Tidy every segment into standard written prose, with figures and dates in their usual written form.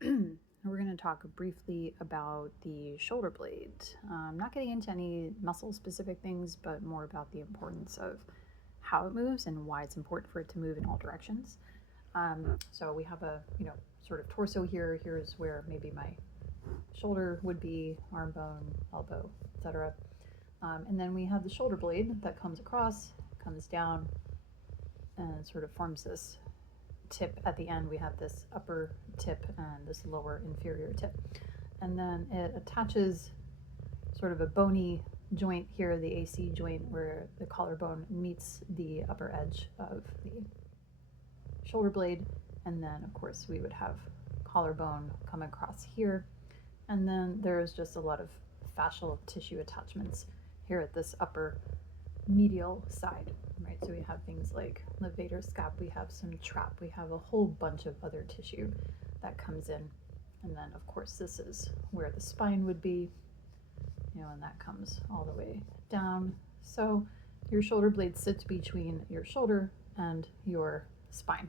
We're going to talk briefly about the shoulder blade. I'm not getting into any muscle specific things, but more about the importance of how it moves and why it's important for it to move in all directions. So we have a, sort of torso here. Here's where maybe my shoulder would be, arm bone, elbow, etc. And then we have the shoulder blade that comes across, comes down, and sort of forms this tip at the end. We have this upper tip and this lower inferior tip. And then it attaches sort of a bony joint here, the AC joint, where the collarbone meets the upper edge of the shoulder blade. And then, of course, we would have collarbone come across here. And then there's just a lot of fascial tissue attachments here at this upper medial side, right? So we have things like levator scap, we have some trap, we have a whole bunch of other tissue that comes in. And then, of course, this is where the spine would be, and that comes all the way down. So your shoulder blade sits between your shoulder and your spine,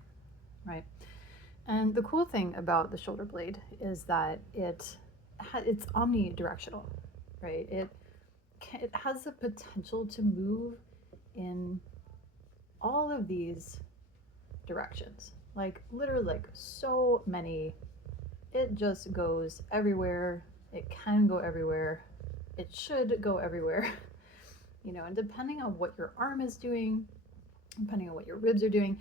right? And the cool thing about the shoulder blade is that it's omnidirectional, right? It has the potential to move in all of these directions, like literally like so many. It just goes everywhere. It can go everywhere. It should go everywhere. And depending on what your arm is doing, depending on what your ribs are doing,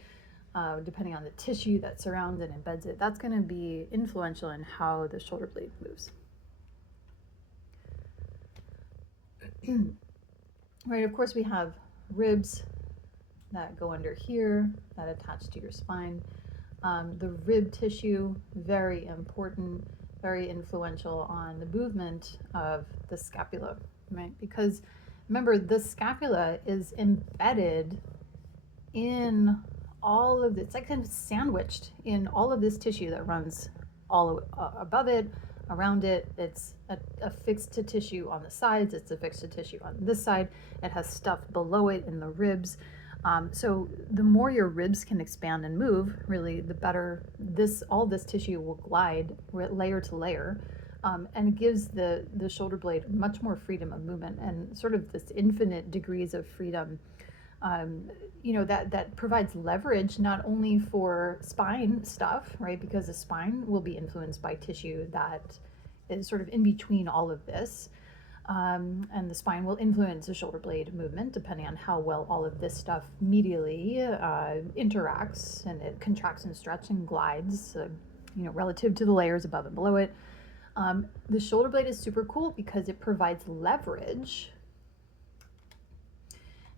depending on the tissue that surrounds and embeds it, that's going to be influential in how the shoulder blade moves. Right, of course we have ribs that go under here, that attach to your spine. The rib tissue, very important, very influential on the movement of the scapula, right? Because remember, the scapula is embedded in all of this, it's like kind of sandwiched in all of this tissue that runs all above it, around it. It's affixed to tissue on the sides, it's affixed to tissue on this side, it has stuff below it in the ribs. So the more your ribs can expand and move, really, the better all this tissue will glide layer to layer, and it gives the shoulder blade much more freedom of movement and sort of this infinite degrees of freedom. That provides leverage not only for spine stuff, right? Because the spine will be influenced by tissue that is sort of in between all of this. And the spine will influence the shoulder blade movement depending on how well all of this stuff medially interacts, and it contracts and stretches and glides, relative to the layers above and below it. The shoulder blade is super cool because it provides leverage.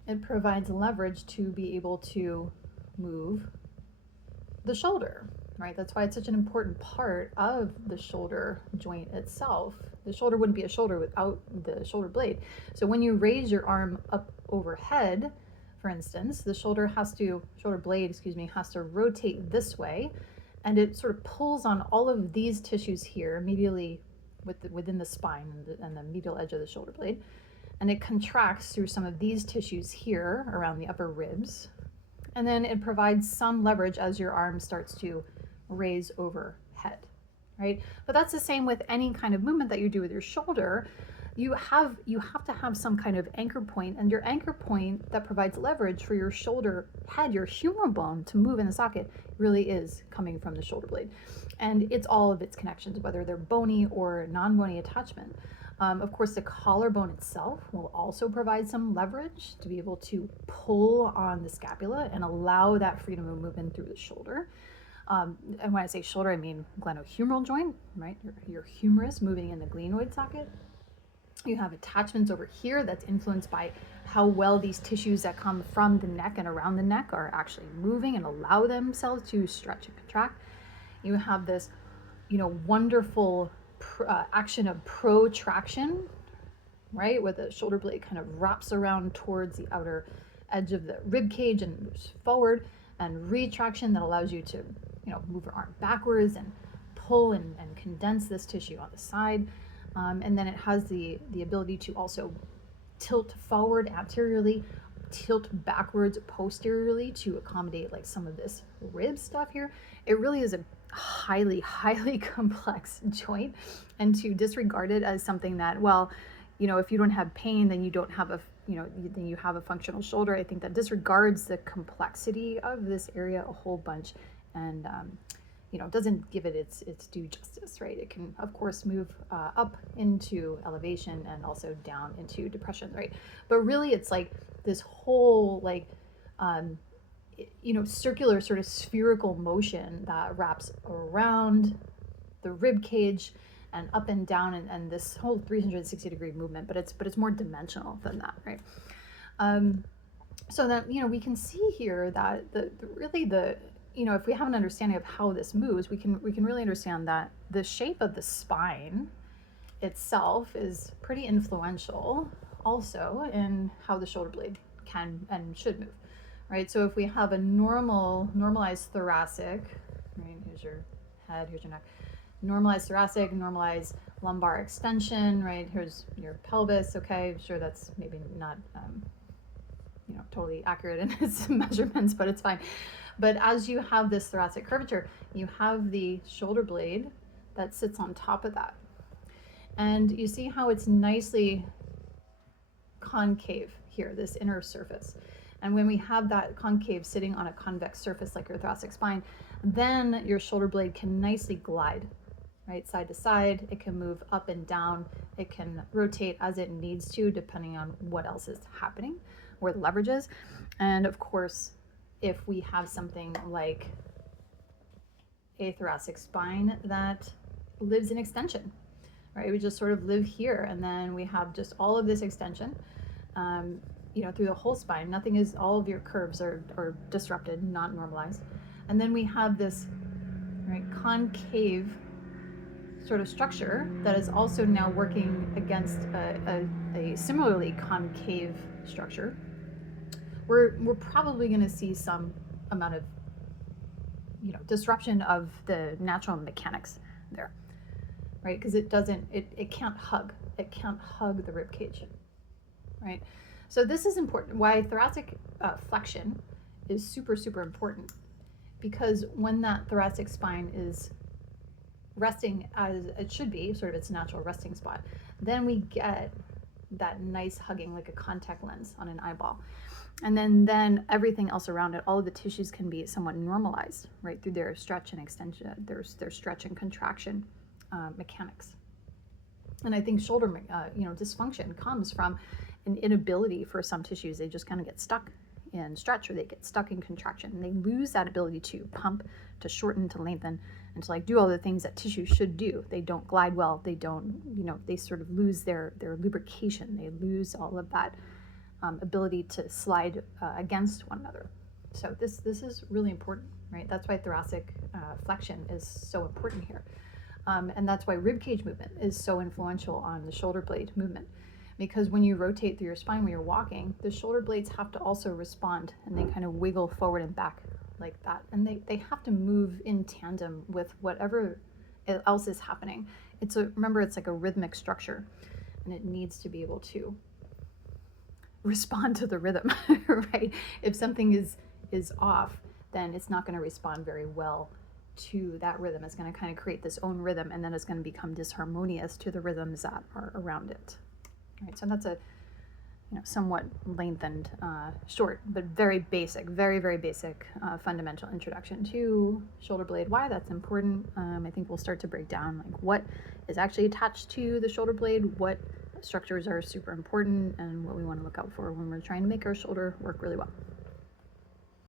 It provides leverage to be able to move the shoulder, right? That's why it's such an important part of the shoulder joint itself. The shoulder wouldn't be a shoulder without the shoulder blade. So when you raise your arm up overhead, for instance, the shoulder blade has to rotate this way, and it sort of pulls on all of these tissues here immediately within the spine and the medial edge of the shoulder blade. And it contracts through some of these tissues here around the upper ribs. And then it provides some leverage as your arm starts to raise overhead, right? But that's the same with any kind of movement that you do with your shoulder. You have to have some kind of anchor point, and your anchor point that provides leverage for your shoulder head, your humeral bone, to move in the socket really is coming from the shoulder blade. And it's all of its connections, whether they're bony or non-bony attachment. Of course, the collarbone itself will also provide some leverage to be able to pull on the scapula and allow that freedom of movement through the shoulder. And when I say shoulder, I mean glenohumeral joint, right? Your humerus moving in the glenoid socket. You have attachments over here that's influenced by how well these tissues that come from the neck and around the neck are actually moving and allow themselves to stretch and contract. You have this, wonderful action of protraction, right, where the shoulder blade kind of wraps around towards the outer edge of the rib cage and moves forward, and retraction that allows you to move your arm backwards and pull and condense this tissue on the side. And then it has the ability to also tilt forward anteriorly, tilt backwards posteriorly to accommodate like some of this rib stuff here. It really is highly complex joint, and to disregard it as something that, well, if you don't have pain, then you don't have then you have a functional shoulder. I think that disregards the complexity of this area a whole bunch, and doesn't give it its due justice, right? It can, of course, move up into elevation and also down into depression, right? But really, it's like this whole circular sort of spherical motion that wraps around the rib cage and up and down, and this whole 360-degree movement, but it's more dimensional than that, right? So that we can see here that if we have an understanding of how this moves, we can really understand that the shape of the spine itself is pretty influential also in how the shoulder blade can and should move, right? So if we have a normalized thoracic, right, here's your head, here's your neck, normalized thoracic, normalized lumbar extension, right, here's your pelvis, okay, I'm sure that's maybe not totally accurate in its measurements, but it's fine. But as you have this thoracic curvature, you have the shoulder blade that sits on top of that. And you see how it's nicely concave here, this inner surface. And when we have that concave sitting on a convex surface like your thoracic spine, then your shoulder blade can nicely glide, right, side to side. It can move up and down. It can rotate as it needs to, depending on what else is happening, where the leverage is. And of course, if we have something like a thoracic spine that lives in extension, right, we just sort of live here, and then we have just all of this extension, through the whole spine. All of your curves are disrupted, not normalized. And then we have this, right, concave sort of structure that is also now working against a similarly concave structure. We're probably going to see some amount of disruption of the natural mechanics there, right? Because it can't hug the rib cage, right? So this is important. Why thoracic flexion is super important, because when that thoracic spine is resting as it should be, sort of its natural resting spot, then we get that nice hugging, like a contact lens on an eyeball. And then everything else around it, all of the tissues can be somewhat normalized, right, through their stretch and extension, their stretch and contraction mechanics. And I think shoulder dysfunction comes from an inability for some tissues. They just kind of get stuck in stretch, or they get stuck in contraction, and they lose that ability to pump, to shorten, to lengthen, and to do all the things that tissue should do. They don't glide well. They don't, they sort of lose their lubrication. They lose all of that ability to slide against one another. So this is really important, right? That's why thoracic flexion is so important here. And that's why rib cage movement is so influential on the shoulder blade movement. Because when you rotate through your spine when you're walking, the shoulder blades have to also respond, and they kind of wiggle forward and back like that. And they have to move in tandem with whatever else is happening. Remember, it's like a rhythmic structure, and it needs to be able to respond to the rhythm, right? If something is off, then it's not going to respond very well to that rhythm. It's going to kind of create this own rhythm, and then it's going to become disharmonious to the rhythms that are around it. Right, so that's a somewhat lengthened, short, but very basic, very basic, fundamental introduction to shoulder blade. Why that's important. I think we'll start to break down what is actually attached to the shoulder blade, what structures are super important, and what we want to look out for when we're trying to make our shoulder work really well.